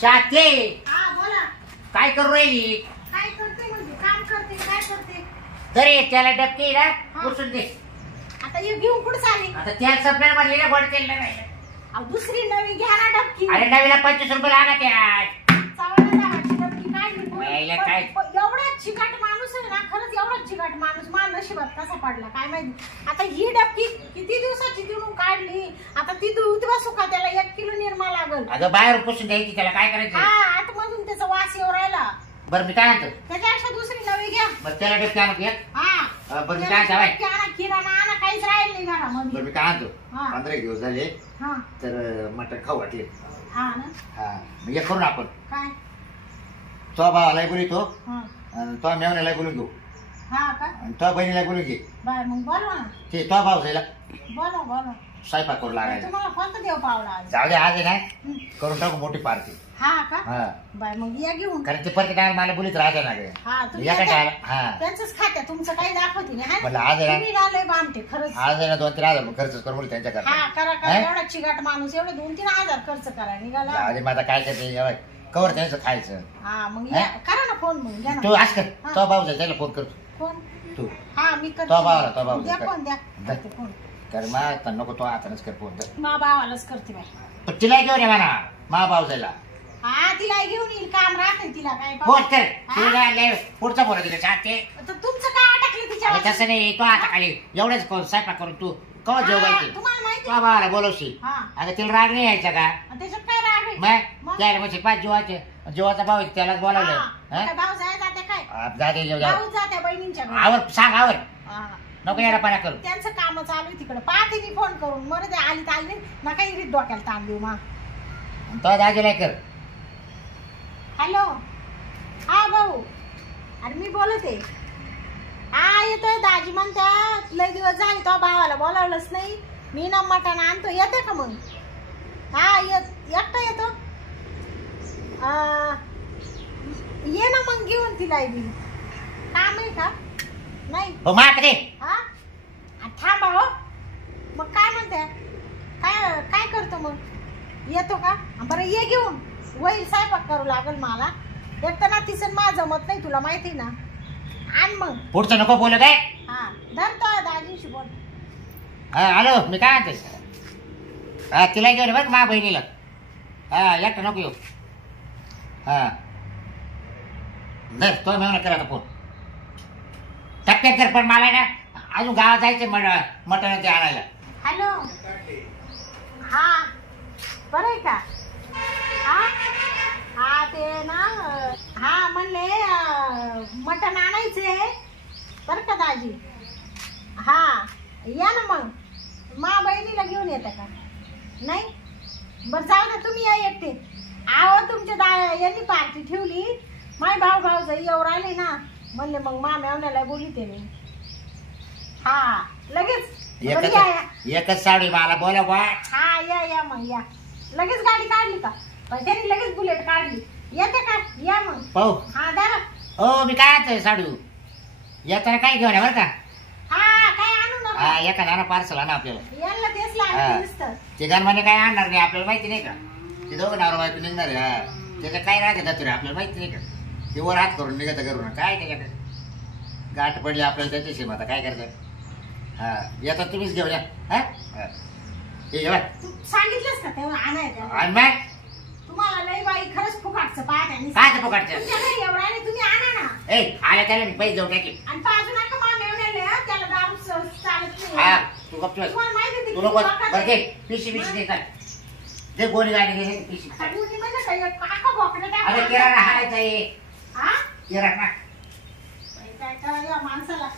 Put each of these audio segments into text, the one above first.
शाते हा बोला. काय करू राहिली? काय करते म्हणजे काम करते काय करते? तरी त्याला डबके ना पुसून दे. आता हे घेऊन कुठे चालली? आता तेल सप्लाय मारली ना, गोड तेल नाही. अहो दुसरी नवी घ्या ना डबकी. अरे नवीला 25 रुपये लागत आहे. चावला जावाची डबकी काढली. बाईला काय? एवढा चिकाट माणूस आहे ना, खरंच एवढा चिकाट माणूस मान नशिबात कसा पडला काय माहिती. आता ही डबकी किती दिवसाची तिथून काढली. आता ती दूध सुका त्याला 1 किलो निरमा लागल. अगं बाहेर पुसून द्यायची, त्याला काय करायचं? हा आतमधून त्याचा वास येऊ राहिला. बरं मी काय आणतो? त्याच्यापेक्षा दुसरी नवी घ्या. बरं त्याला डबके आणू घ्या. हा बरं मी काय जावाय? किराणा आणा काहीच राहील नाही घरामध्ये. बरं मी काय आणतो? हा. 15 दिवस झाले हा तर मटण खाऊ वाटले. हा ना. हा म्हणजे करू ना आपण. काय? तो भावालाही बोलितो हा आणि तो मेवण्यालाही बोलून घेऊ हा का आणि तो बहिणीला बोलून घे. बाय मग बोलवा ना. ते तो भाऊ जायला बोला स्वयंपाक करू लागायला. तुम्हाला कोणता देव पावला आज? जाऊ दे, आज आहे ना करून टाकू मोठी पार्टी. हा का हा बाय मग या घेऊन. कारण ते परत काय मला बोलीत राहते ना गे. हा तुम्ही या काय आता हा त्यांचंच खात्या तुमचं काही दाखवते नाही हा? म्हणलं आज आहे तुम्ही राहिले बामटे खरंच. ना, आज आहे ना 2-3 हजार खर्च करू बोली त्यांच्या हा करता. करा एवढा चिगाट माणूस एवढे 2-3 हजार खर्च करा निघाला. जाऊ दे, माझा काय करते कवर त्यांचं खायचं. हा मग या करा ना फोन मग घ्या तू ना. आज कर. तो भाऊ जाय त्याला फोन करतो फोन तू. हा मी करते. तो भाऊ द्या कर. फोन द्या करते फोन. कर मग नको तो आताच कर फोन. मा भावालाच करते बाय. पण तिला घेऊन ये म्हणा मा भाऊ जायला. हा तिला घेऊन येईल काम राहते तिला काय फोन कर. तिला लय पुढचा फोन दिला चाहते. तर तुमचं काय अटकलं तिच्यावर? तसं नाही, तो आता खाली एवढंच स्वयंपाक करून तू कवा जेवायची? तुम्हाला माहिती तो भावाला बोलवशी. हा आता तिला राग नाही यायचा का? त्याच्यात काय राग आहे? मग त्याला म्हणजे 5 जीवाचा भाऊ आहे, त्यालाच बोलावलं. हा, काय भाऊ जाते काय? जाते जेव जा. भाऊ जाते बहिणींच्या घरी. आवर सांग आवर. हा. नको येडापाडा करू. त्यांचं काम चालू आहे तिकडे. पाहते मी फोन करून. मरे ते आली तर आली नाही. नका इरीत डोक्याला ताण देऊ मा. तो दाजीला कर. हॅलो हा भाऊ. अरे मी बोलते. हा येतोय दाजी म्हणत्या लय दिवस झाले तो भावाला बोलावलंच नाही. मी ना मटण आणतो येते का मग? हा एकटा येतो. ये ना मग घेऊन तिला बी. काम आहे का? नाही हो माक दे. हा थांबा हो. मग काय म्हणते? काय काय करतो मग? येतो का? बरं ये घेऊन. वैल स्वयंपाक करू लागल मला. एक तर ना तिचं माझं मत नाही तुला माहिती ना. आण मग. पुढचं नको बोलू काय? हा धरतो दाजीशी बोल. हा हॅलो मी काय म्हणते? हा तिला घेऊन बघ मा बहिणीला. हा एकटा नको येऊ. हा धर तो मेवना करा फोन. टप्प्यात कर. पण मला ना अजून गावात जायचं मटण ते आणायला. हॅलो हा बरं आहे का? हा हा ते ना हा म्हणले मटण आणायचे बरं का दाजी. हा या ना मग. मा बहिणीला घेऊन येतं का? नाही बरं जाऊ दे तुम्ही या एकटे. आहो तुमच्या यांनी पार्टी ठेवली. माय भाऊ जाई येऊ राहिले ना. म्हणले मग मा मेवण्याला बोलिते मी. हा लगेच एकच साडी मला बोला बा. हा या मग या. लगेच गाडी काढली का? पण त्यांनी लगेच बुलेट काढली. येते का? या मग. पाहू. हा दादा. हो मी काय आणतोय साडू. येताना काय घेऊन या बरं का? हा काय आणू नका. हा एका नाना पार्सल आणा आपल्याला. यांना तेच लागतं नुसतं. ते गणमाने काय आणणार नाही आपल्याला माहिती नाही का? ते दोघं नवरा बायको निघणार आहे. हा त्याच्यात काय राहते दत्तुरे आपल्याला माहिती नाही का? ते वर हात करून निघत करून काय त्याच्याकडे गाठ पडली आपल्याला त्याच्याशी. आता काय करायचं? हा येता तुम्हीच घेऊन या. हा सांगितलंच का तेव्हा आणायचं? आणि मग तुम्हाला लई बाई खरंच फुकाटचं पाहत. काय फुकाटचं? तुमच्याकडे एवढा तुम्ही आणा ना. ए आल्या त्याला मी पैसे देऊ टाकी. आणि पाजू नका मा मेवण्याला. त्याला दारू चालत नाही. हा तू गप्प बस. तुम्हाला माहिती तू नको बरं दे. पिशी दे काय ते गोणी गाडी घे पिशी. काका बोकडे अरे किराणा हाणायचा आहे. हा किराणा काय या माणसाला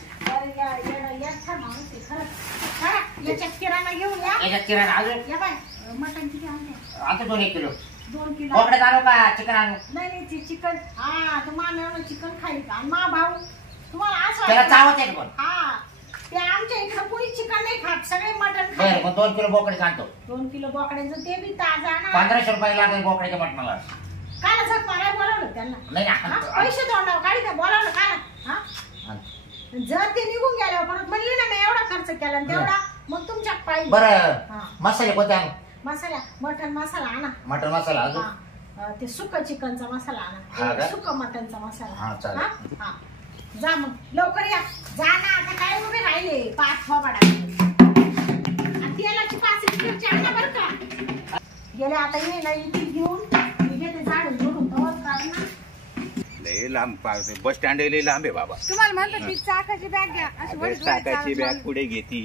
माणूस आहे खरं. याच्यात किराणा घेऊन या. याच्यात किराणा अजून या बाय मटण किती आणते? आता 2 किलो. 2 किलो. बोकड्यात आणू का चिकन आणू? नाही चिकन. हा तुम्हाला चिकन खाईल का? मा भाऊ तुम्हाला असं त्याला चावत आहे पण. हा ते आमच्या इकडे कोणी चिकन नाही खात. सगळे मटण बरं खात. मग 2 किलो बोकडे आणतो. 2 किलो बोकड्यांचं ते बी ताजा ना. 1500 रुपये लागेल बोकड्याच्या मटणाला. काला झक मला बोलावलं त्यांना. नाही हा? पैसे तोंडावर काढी का बोलावलं काला? हा जर ते निघून गेल्यावर परत म्हणले ना मी एवढा खर्च केला आणि तेवढा मग तुमच्या पाहिजे. बरं मसाले कोणते आणू? मसाला मटण मसाला आणा. मटन मसाला अजून ते सुका चिकनचा मसाला हा आणा, का? सुका मटनचा मसाला. हा, चालेल. हा? हा. जा मग लवकर या. जा ना, आता काय उभे राहिले 5 फोबाडा. आणि तेलाची 5 लिटरची आणा बरं का. गेले आता ये ना इथे घेऊन मी घेते झाडून झोडून तवच काय ना. लय लांब बस स्टँड लय लांब आहे बाबा. तुम्हाला म्हणतो ती चाकाची बॅग घ्या अशी अगं, वरती चाकाची चालत बॅग पुढे घेती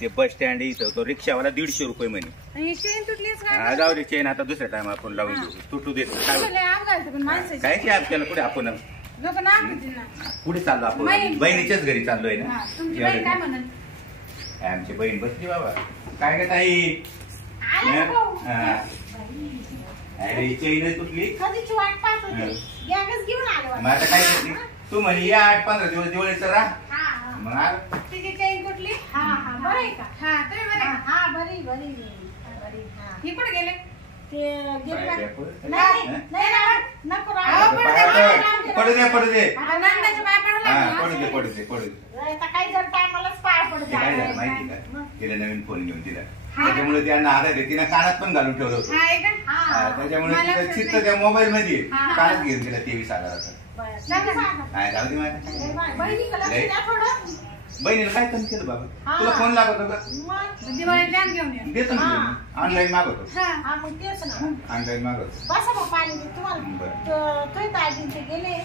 ते बस स्टँड इथं तो रिक्षावाला 150 रुपये म्हणे. आणि चेन तुटलीच हा, काय जाऊ दे चेन आता दुसऱ्या टाइम आपण लावून देऊ तुटू देत काय लय अपघात पण माणसाची काय की आपल्याला पुढे आपण लोक नाव घेतील ना. पुढे चाललो आपण बहीण. बहिणीच्याच घरी चाललोय हा, ना. तुमची बहीण काय म्हणत आमची बहीण बसली बाबा. काय का ताई आले ना भाऊ. हा. अरे चेन तुटली. कधीची वाट पाहत होते. गॅगच घेऊन आलो मग आता काय करते तू म्हणे या 8-15 दिवस दिवाळीचं राह. हा हा. मग आलो. तिची चेन तुटली. हा हा बरं आहे का. हा तुम्ही हा म्हणा हा बरी बरी बरी. हा ही कुठे गेले ते गेले काय का? काय नाही नाही ना, नको अहो, राहू. पडू दे पडू दे. आता नंदाच्या पाय पडला हा ना. पडू दे पडू दे पडू दे. आता काही जर टायमालाच पाय पडत ते काय झालं माहिती का तिला नवीन फोन घेऊन दिला त्याच्यामुळे त्यांना आधार आहे तिने कानात पण घालून ठेवलं होतं. हा एक हा, त्याच्यामुळे मला तिला लक्षात चित्त नाही. त्या मोबाईल मध्ये हा. कानात घेऊन दिला 23,000. काय जाऊ दे माझ्या बहिणीला काय कमी केलं बाबा हा. तुला फोन लागत होता दिवाळी डॅम घेऊन या. देतो ना हा. ऑनलाईन मागवतो हा मग तेच ना. ऑनलाईन मागवतो. बसा मग पाणी दे तुम्हाला. बरं. तो दाजी ते गेले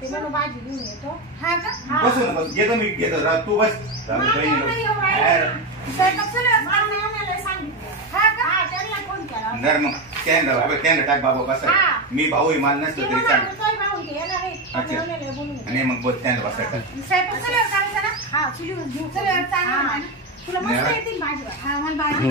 ते म्हणून भाजी घेऊन येतो. हा का हा. बसू ना बस घेतो मी घेतो तू बस जाऊ दे, बहिणीला स्वयंपाक सुरू आहे. मामाला सांगितलं. हा का हा त्यांना फोन केला. नर मग त्यांना बाबा त्यांना टाक बाबा बसा हा. मी भाऊ इमाल ते नसतो तरी म्हणून चालेल. आमचं भाऊ ते येणार आहे. अच्छा. पाहुण्याला बोलून घे. आणि मग बस त्यांना बसायचं. स्वयंपाक सुरू आहे करायचा ना. हा चुलीवर घेऊ. चुलीवर चांगलं हा. आहे ना. तुला मस्त नाही. येतील भाजी. हा मला बाई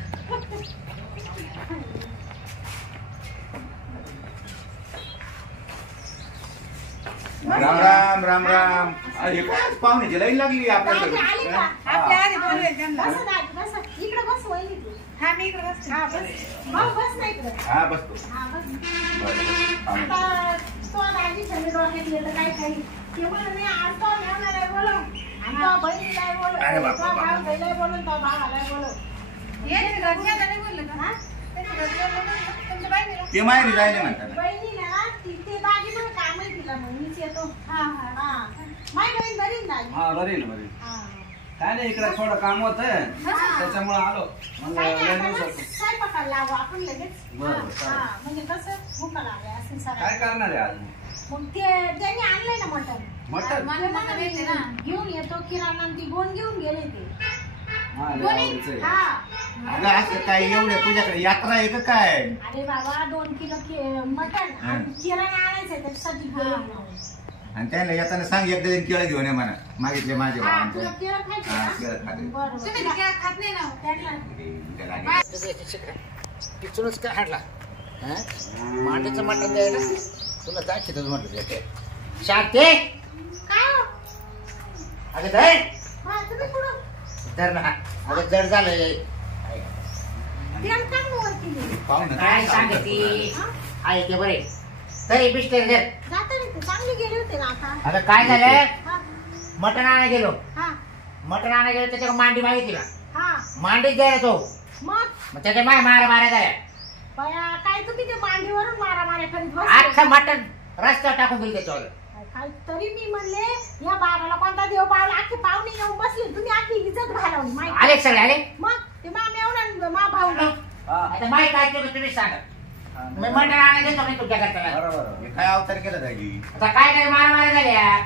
राम राम राम राम. अरे काय पाहुण्याची लाईन लागली दाजी आली का? आपल्या आपल्याकडे आधी बोलूया त्यांना. बस दाजी बस. इकडे बस वहिनी तू. हा मी इकडे बसते. हा बस. भाऊ बस ना इकडे. हा बसतो. हा बस. बरं. आता तो दाजी सगळे डोक्यात गेलं काय काही. ते म्हणून मी आज तो मेवण्याला बोलव. आणि तो बहिणीला बोलव. अरे तो बापा, बापा. भाऊला बोलव. तो भावाला बोलव. ये ते घरच्याला नाही बोललं का? हा? त्याच्या घरच्याला बोललं का? तुमच्या बाईला? ते माहेरी जायला म्हणतात. बहिणीला ना ते दाजी पण काम आहे तिला मग मीच येतो. हा हा हा. माझी बहीण बरी आहे ना दाजी. हा बरी ना बरी. हा. काय नाही इकडे थोडं काम होत हा. त्याच्यामुळे आलो काही नाही, म्हणलं आता ना स्वयंपाकाला लागू आपण लगेच. बरं, हा, चालेल. हा, म्हणजे कसं भूका लागल्या असेल काय सगळ्या. करणार आहे आज मग ते त्यांनी आणलंय ना मटण. मटन मला नका भेटले ना. घेऊन येतो किराणा आणि ती गोण घेऊन गेले ते. हा लय कोणी? आवडीचं आहे. हा. अगं असं काय एवढं तुझ्याकडे यात्रा आहे का काय अरे बाबा 2 किलो मटण आणि किराणा आणायचंय त्याच्यासाठी गेले मी. आणि त्यांना येताना सांग एकदा जण केळं घेऊन ये म्हणा मागितले माझे हा, भावांचे. तुला केळं खायचं हा, ना? केळं खाते. बरं, तुम्ही बरं. काय खात नाही ना. त्यांना तिथूनच काय हाडला मांडीचं मटण द्यायला तुला दाखवतच म्हटलं शांती काय हो? अगं धर हा, तुम्ही पुढं. धर ना अगं जड झालंय तेल का नाही वरती नेलं? पाहू काय ना सांगते हा? आहे ते बरे तरी बिस्टेल धर जाताना ते चांगले गेले होते ना आता. अगं काय झालं हा, मटण आणायला गेलो हा, मटण आणायला गेलो त्याच्याकडे मांडी मागितली ना हा. मांडीच द्यायला तो मग त्याच्या मारा जाय बया, काय तुम्ही ते मांडीवरून मारामाऱ्या करीत बसले. अख्खं मटण रस्त्यावर टाकून दिलं त्याच्यावर काय तरी मी म्हणले या बाबाला कोणता देव पावला आखी पाहुणे येऊन बसले तुम्ही आखी इज्जत घालवली माहिती. आले सगळे आले मग ते मामेवणा मा भाऊला हा आता माहित काय केलं तुम्ही सांगा हा, मी मटण आणायला घेतो मी तुमच्या करता बरोबर काय अवतार केला जायची आता काय काय मारा झाल्या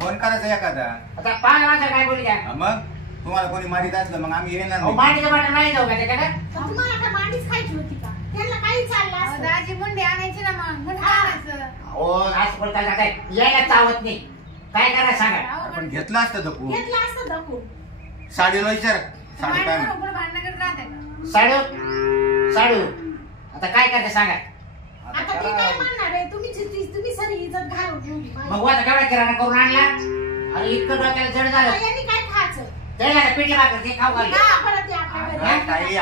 फोन करायचा एखादा आता 5 वाजता काय बोलू द्या हा, मग तुम्हाला कोणी मारित असलं मग आम्ही येणार अहो, नाही. मांडीचं मटण नाही जाऊ का त्याच्याकडे तर तुम्हाला काय मांडीच खायची होती का त्यांना काही चाललं अहो, असतं. दाजी मुंडी आणायची ना मग मुंडी हा. आणायचं. हो असं बोलता का काय यायला चावत नाही काय करा सांगा अहो, आपण घेतलं असतं धकू घेतलं असतं दखून. साडीला विचार साडी काय भांडण पुढे भांडण करत राहते का? साडू आता काय करते सांगा आता ते काय म्हणणार आहे तुम्ही सरी इज्जत घालून ठेवली मग माझी. वाचा केवढा किराणा करून आणला आणि इतकं डोक्याला जड आता झालं यांनी काय खायचं त्याला पिठलं भाकर ते खाऊ घालले हा, परत या आपल्या घरी. हा, ताई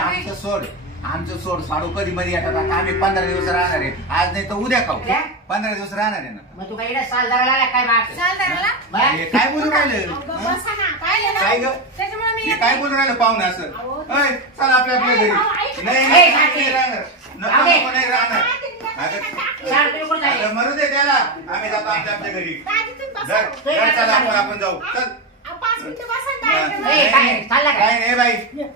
आमचं सोड साडू कधी मध्ये येतात आता आम्ही 15 दिवस राहणार आहे आज नाही तर उद्या खाऊ काय? 15 दिवस राहणार आहे ना मग तू काय साल धरायला काय माग चाल धरायला? हे काय बोलून राहिलं अहो, हं? बसा ना काय झालं? काय ग त्याच्यामुळे मी हे काय बोलून राहिलं पाहुणं असं अहो, ओय, चल आपल्या नाही, घरी अहो, ऐक. नाही ए, नाही शांती. नाही राहणार नको जाऊ दे. नको नाही राहणार काय ते साडे तीन कुठे झाले? मरू दे त्याला, आम्ही जातो आमच्या घरी. दादी तुम्ही बसा. चल चल आपण जाऊ. चल. 5 मिनिटं बसा ना, दादी. ए, काय चालला काय? नाही बाई,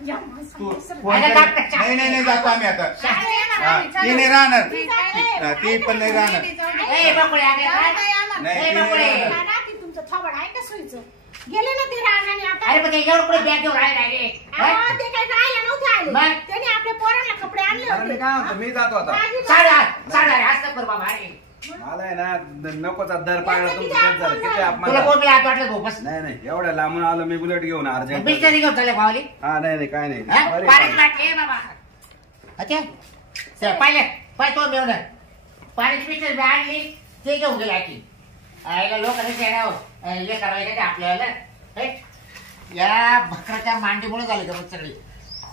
या, बसा, तू बसा. फोन अगं, कर. डॉक्टर, नाही जातो आम्ही आता. शाळेत येणार हा, आम्ही, ती चला. नाही राहणार. ती जाते. ती पण नाही राहणार. ए, बकुळे, अगं, काय? नाही, ए, ती नाही बकुळे. राहणार. दादा, ती तुमचं थोबड आहे का सुईचं? गेले ना ते रागाने आता. अरे पण ते एवढं कुठे बॅग घेऊन राहिले रे? अहो, ते काही राहायला नव्हते आले. मग? त्यांनी आपल्या पोरांना कपडे आणले अरे मी होते. काय म्हणतो, मी जातो आता. दादी, साडे असं कर बाबा. अरे, मला आहे ना नकोचा दर पाडला तुमचं तेच झालं. किती अपमान तुला झाला. बोलले आज वाटलं भाऊ बस. नाही एवढ्या लांबून आलो मी बुलेट घेऊन अर्जंट. बिस्टरी घेऊन चालले भावली. हा नाही काय नाही हा? बरे, पाण्याची बरे. बाटली आहे बाबा. अच्छा चल, पाहिलं तो मिळून पाण्याची पिक्चर आणली ते घेऊन गेले की लोकांनी हे करायला का आपल्याला हे? या भकराच्या मांडीमुळे झाले का सगळी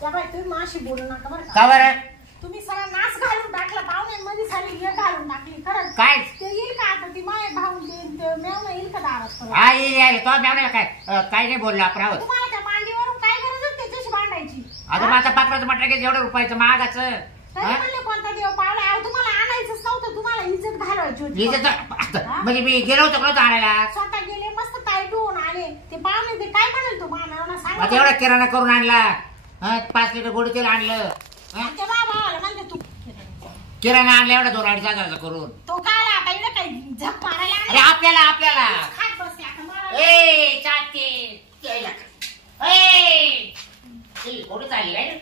या बाई, तुम्ही माशी बोलू नका बरं का. का बरं तुम्ही सगळा नाच घालून टाकला, पाहुण्यांमध्ये सारी हे घालून टाकली. खरंच काय ते येईल का आता? ती माय भाऊन देईन, ते मेवणं येईल का दारात परत? हा ये तो मेवण्याला काय काय नाही बोललो आपण आहोत. तुम्हाला त्या मांडीवरून काय गरज आहे त्याच्याशी भांडायची? अगं मग आता पात्राचं म्हटलं की एवढं रुपयाचं महागाचं तरी म्हणले कोणता देव पावला? अहो, तुम्हाला आणायचंच नव्हतं, तुम्हाला इज्जत घालवायची होती. म्हणजे मी गेलो होतो नव्हतं आणायला. स्वतः गेले, मस्त ताईट होऊन आले. ते पाहुणे ते काय म्हणेल तो मामेवणा मग सांगा. एवढा किराणा करून आणला 5 लिटर गोडी तेल आणलं त्या भावाला म्हणते तू किराणा आणला एवढा 2-2.5 करून. तो काय आता इकडे काही झक मारायला अरे आणला? आपल्याला खात बसते आता मला. ए चाटके ए कोणी चालली काय